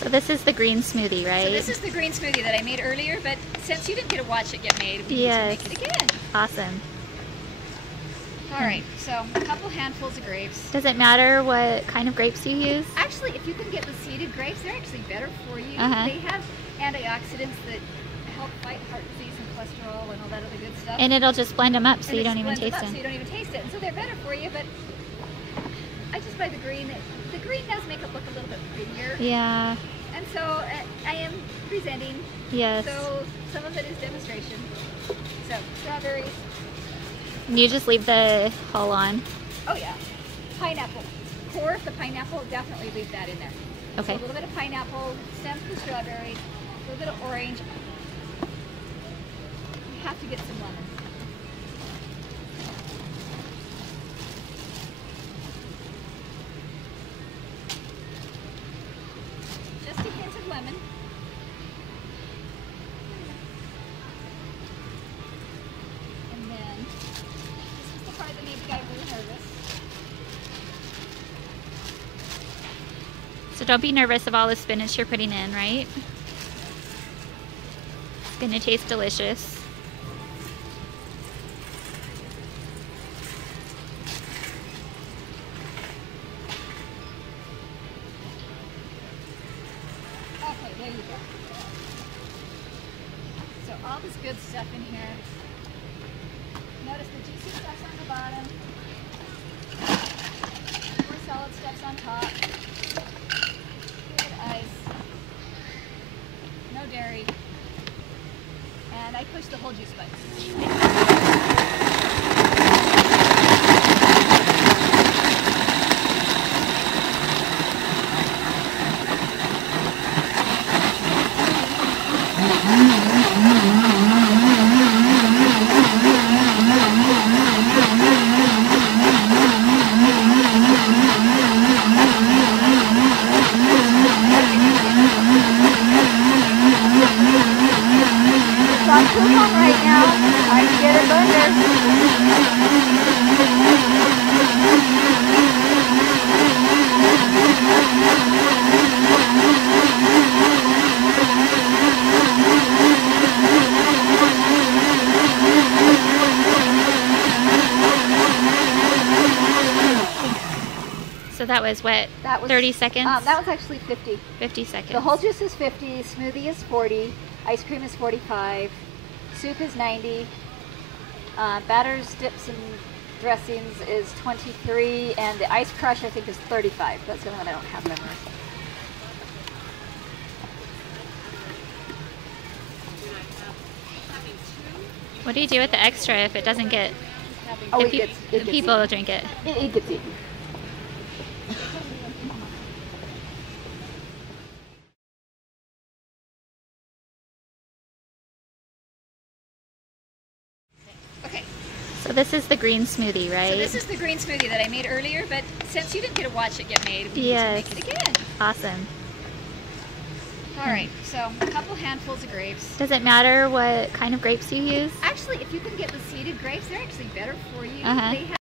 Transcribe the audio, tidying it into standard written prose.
So this is the green smoothie, right? So this is the green smoothie that I made earlier, but since you didn't get to watch it get made, we need to make it again. Awesome. Alright, so a couple handfuls of grapes. Does it matter what kind of grapes you use? Actually, if you can get the seeded grapes, they're actually better for you. Uh-huh. They have antioxidants that help fight heart disease and cholesterol and all that other good stuff. And it'll just blend them up so you don't even taste taste them. So you don't even taste it. And so they're better for you, but I just buy the green. The green does make it look a little bit prettier. Yeah. And so I am presenting. Yes. So some of it is demonstration. So strawberries. And you just leave the hull on? Oh yeah. Pineapple. Core of the pineapple, definitely leave that in there. Okay. So a little bit of pineapple, stems of the strawberries, a little bit of orange. You have to get some lemon. Just a hint of lemon. And then, this is the part that made the guy really nervous. So don't be nervous of all the spinach you're putting in, right? It's going to taste delicious. Okay, there you go. So all this good stuff in here. Notice the juicy stuff's on the bottom. More solid stuff's on top. Good ice. No dairy. And I push the whole juice button. On coupon right now. I can get it under. So that was what? That was 30 seconds? That was actually 50. 50 seconds. The whole juice is 50, smoothie is 40, ice cream is 45, soup is 90, batters, dips, and dressings is 23, and the ice crush I think is 35. That's the only one I don't have memorized. What do you do with the extra if it doesn't get... Oh, if it gets people eaten. drink it? It gets eaten. Okay. So this is the green smoothie, right? So this is the green smoothie that I made earlier, but since you didn't get to watch it get made, we need to make it again. Awesome. Alright, so a couple handfuls of grapes. Does it matter what kind of grapes you use? Actually, if you can get the seeded grapes, they're actually better for you. Uh-huh. They have